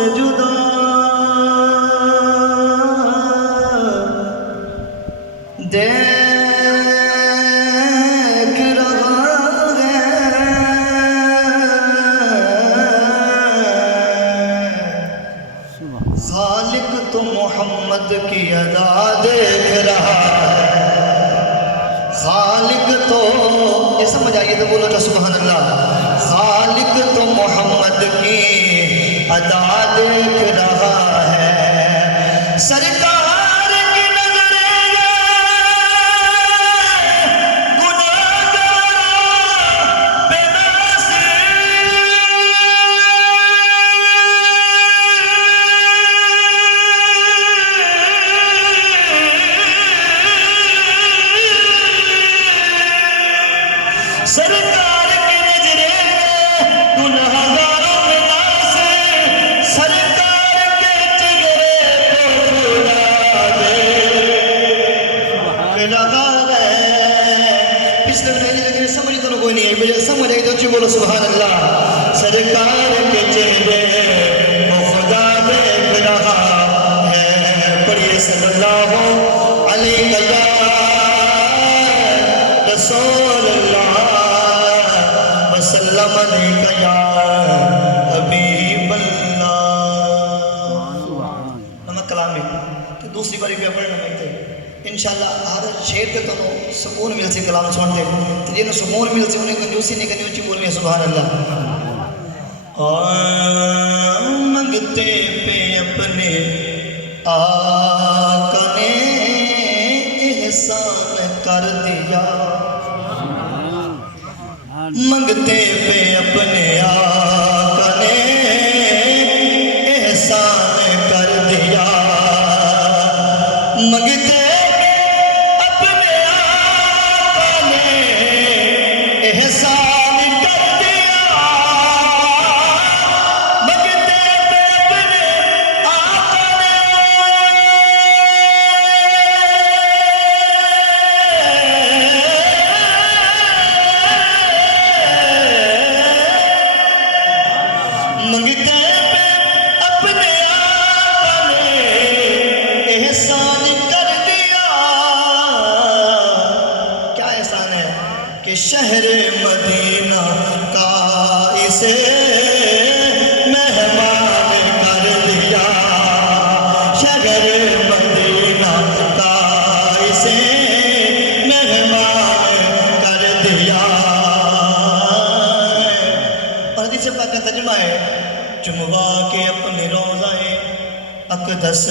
سے جدا دیکھ رہا ہے خالق تو محمد کی ادا دیکھ رہا ہے خالق تو یہ سمجھ آئیے تو بولو تو سبحان اللہ خالق تو محمد کی ادا دیکھ رہا ہے سرکار کی نظریں گناہگاروں پہ ناظر سرکار کی نظریں گناہگاروں پہ ناظر سرکار کے چہرے پہ خدا دیکھ رہا ہے پچھلے میں نہیں لیکن سمجھ تو کوئی نہیں ہے سمجھ آئی تو اچھی بولو سبحان اللہ سرکار کے چہرے پہ خدا دیکھ رہا ہے پڑھیے صلی اللہ علیہ رسول اللہ وسلم علیکہ یا حبیب اللہ نمک کلام میں تو دوسری باری پہ پڑھنا ملتے انشاءاللہ ہر شیر پہ تو سکون مل سے کلام سنتے تو جنہوں سکون مل سے انہیں کنجوسی نہیں کرنی اچھی بولنی ہے سبحان اللہ منگتے پہ اپنے آقا نے احسان کر دیا منگتے پہ اپنے آقا نے احسان کر دیا منگتے پہ اپنے آقا نے احسان کر دیا منگتے پہ اپنے آقا نے منگتے پہ اپنے آقا نے احسان کر دیا کیا احسان ہے کہ شہر مدینہ کا اسے مہمان کر دیا شہر مدینہ کا اسے مہمان کر دیا اور حدیث پاک کا ترجمہ ہے چموا کے اپنے روضہ اقدس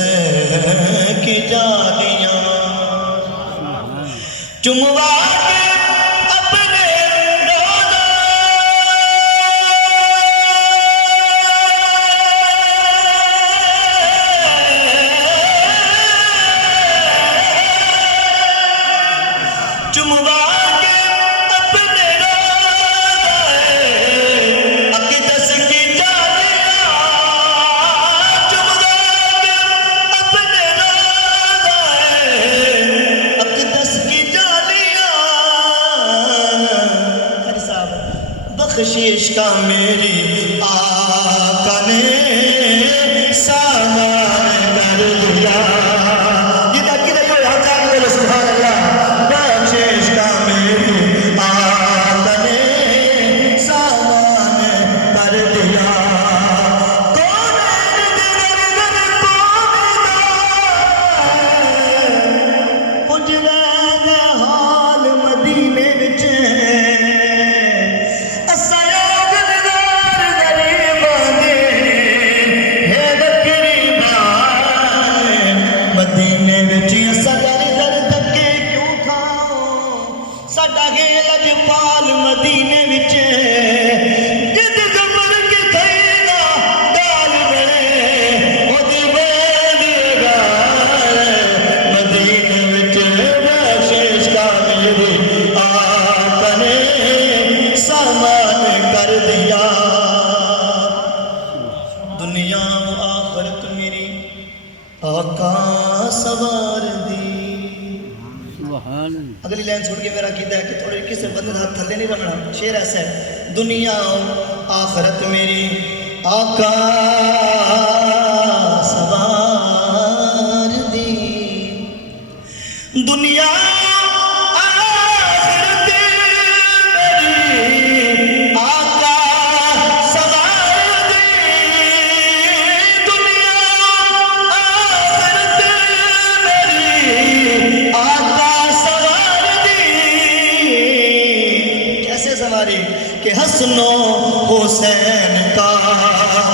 کی جالیاں چموا کے اپنے روضہ چموا کے اپنے اقدس کی جالیاں چموا کے اپنے اقدس کی جالیاں قاری صاحب بخشش کا میری آقا نے سامان کر دیا یہ تاکید ہے یہ ہاتھ آگے بولو سبحان اللہ بخشش کا میری آقا نے سامان کر دیا کچھ ویسے حال مدینے وچ اساں یاد نگار غریباں دے ہے بکری بار مدینے وچ اساں در در دھکے کیوں کھاؤ ساڈا ہے لجپال مدینے وچ جد جبر کے تھینا گال بڑے اودی بول گال مدینے وچ بخشش کا میری آقا نے سامان کر دیا دنیا و آخرت میری آقا سوار دی اگلی لائن چھوڑ کے میرا کیتا ہے کہ تھوڑی کسی بندے ہاتھ تھلے نہیں رکھنا شعر ایسا ہے دنیا و آخرت میری آقا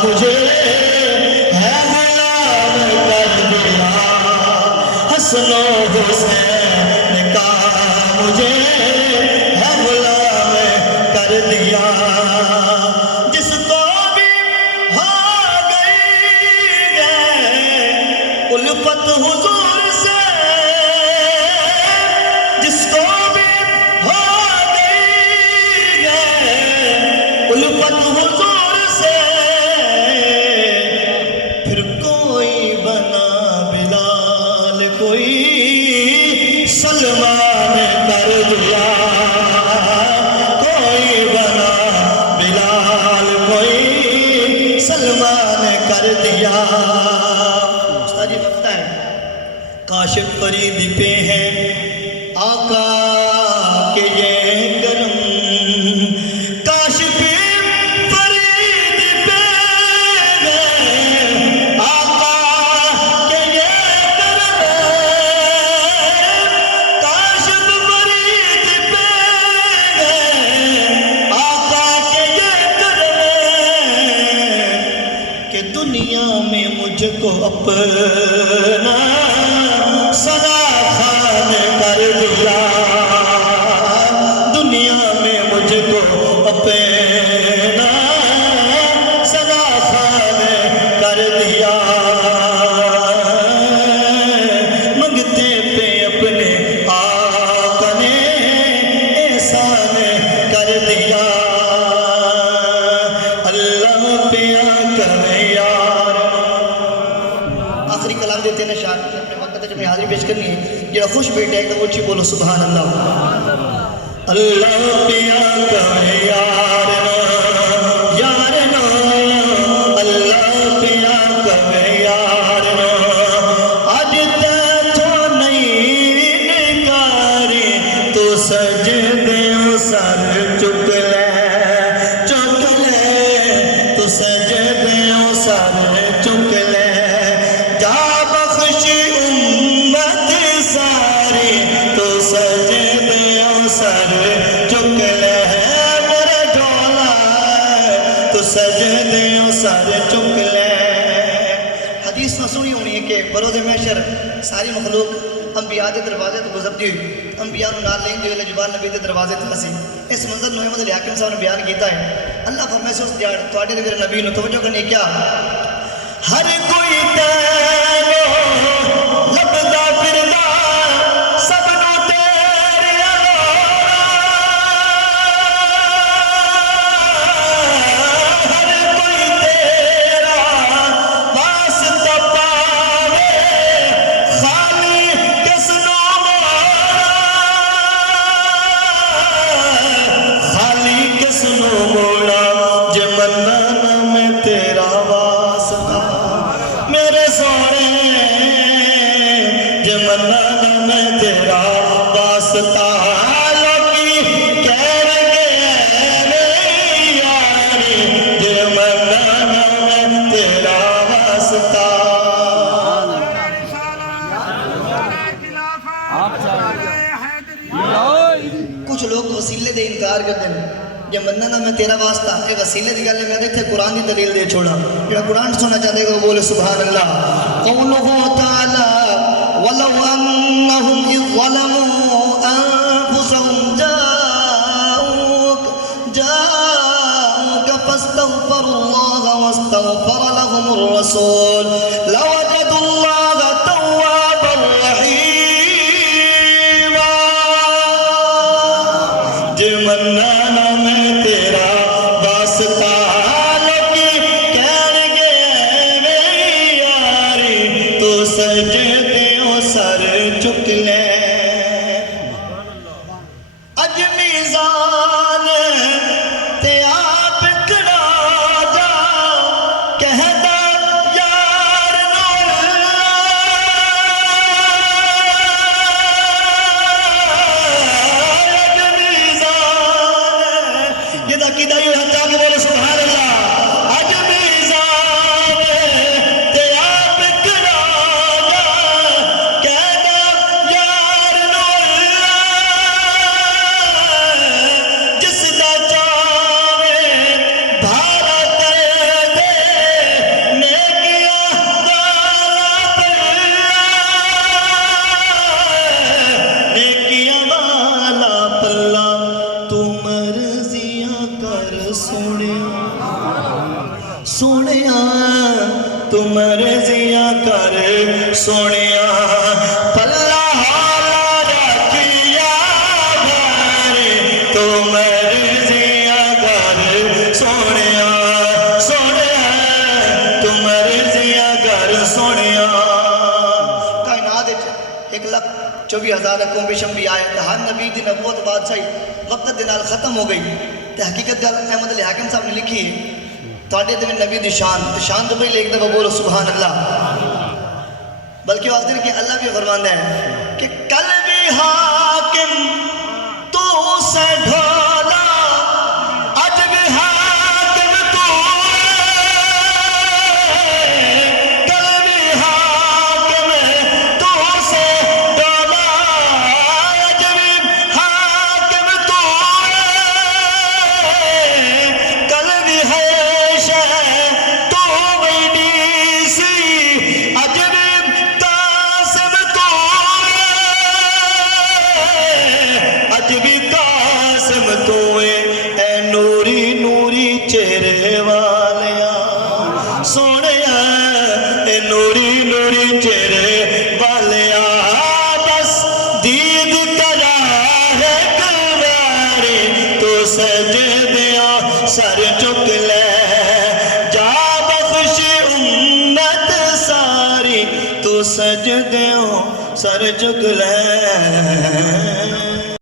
مجھے ہے غلام کر دیا، حسن و حسین کا مجھے ہے غلام کر دیا، جس کو بھی ہو گئی ہے الفت حضور سے، جس کو بھی ہو گئی ہے الفت حضور سے، پھر کوئی بنا بلال کوئی سلمان کر دیا، کوئی بنا بلال کوئی سلمان کر دیا۔ استاد جی وقت ہے، کاشف فرید پہ ہے آقا کے یہ کرم، کاشف فرید پہ ہے آقا کے یہ کرم، کاشف فرید پہ ہے آقا کے یہ کرم، کہ دنیا میں مجھ کو اپنا سنا خان کر دیا، دنیا میں مجھ کو اپنا سنا خان کر دیا، منگتے پہ اپنے آقا نے احسان کر دیا، اللہ پہ آقا یار۔ آخری کلام دیتے ہیں شاعر اپنے وقت ہے جب میں حاضری پیش کرنی ہے، جڑا خوش بیٹھے ایک تو اچھی بولو سبحان اللہ۔ اللہ پہ آقا یار یار اللہ پہ آقا یار، آج تیتھو نہیں نکاری تو سجدے سر چک لے تو سجدے سر چک لے، جا بخش امت ساری تو سجدے سر چک لے، میرے ڈولا تو سجدے سر چک لے۔ حدیث نہ سنی ہونی ہے کہ بروز محشر ساری مخلوق انبیاء دے دروازے تو گزرتی ہوئی، انبیاء نو نال لیں دے جبال نبی دے دروازے تے ہسی، اس منظر نو احمد علی حاکم صاحب نے بیان کیتا ہے۔ اللہ فرمائے سے اس دیار تواڈے تے میرے نبی نو توجہ کرنی کیا، ہر کوئی تیرو لبدا پھردا سب نو تیری الوڑا، ہر کوئی تیرا واسطہ پاوے، خالی کس نو موڑا، خالی کس نو موڑا، جے منا نہ میں تیرا واسطہ میرے سونے، جے منا نہ میں تیرا واسطہ، لوکی کہہ گے میری یاری، جے منا نہ میں تیرا واسطہ۔ کچھ لوگ وسیلے دے انکار کرتے ہیں، جے مننا نہ میں تیرا واسطہ، اے وسیلے دی گل میں تے قرآن دی دلیل دے چھوڑا، جڑا قرآن سننا چاہتے ہیں وہ بولے سبحان اللہ۔ قولہ تعالی ولو انہم اذ ظلموا انفسهم جاءوك فاستغفروا اللہ واستغفر لهم الرسول لوجدوا اللہ توابا رحیما، جے مننا نہ میں تیرا واسطہ، لوکی کہن گے میری یاری تو سجدے سر چک لے، اج میزان تے آپ کھڑا جا، کہدا یار نو سونیا تو مرضیاں کر سونیا پلہ حالا رکھیا بھارے تو مرضیاں کر سونیا سونیا تو مرضیاں کر سونیا کائنات 1,24,000 اقوام بشم بھی آئے ہر نبی دی نبوت بادشاہی وقت دے نال ختم ہو گئی تے حقیقت گل احمد علی حاکم صاحب نے لکھی تواڈے تے نبی دی شان تو پہلے ایک دفعہ بولو سبحان اللہ بلکہ وہ آخر کہ اللہ بھی فرماندا ہے کہ کل بھی حاکم تو سے ڈھولا اج بھی حاکم تو کل بھی حاکم تو سے ڈھولا اج بھی حاکم تو کل بھی ہے شہ تو بڑی سی اج بھی قاسم تو اج بھی قاسم تو اے نوری نوری چہرے والیا سونیا اے نوری نوری چہرے والیا بس دید کرا ہے کلوارے تو سجدیاں سر چک لے جا بخش امت ساری تو سجدیاں سر چک لے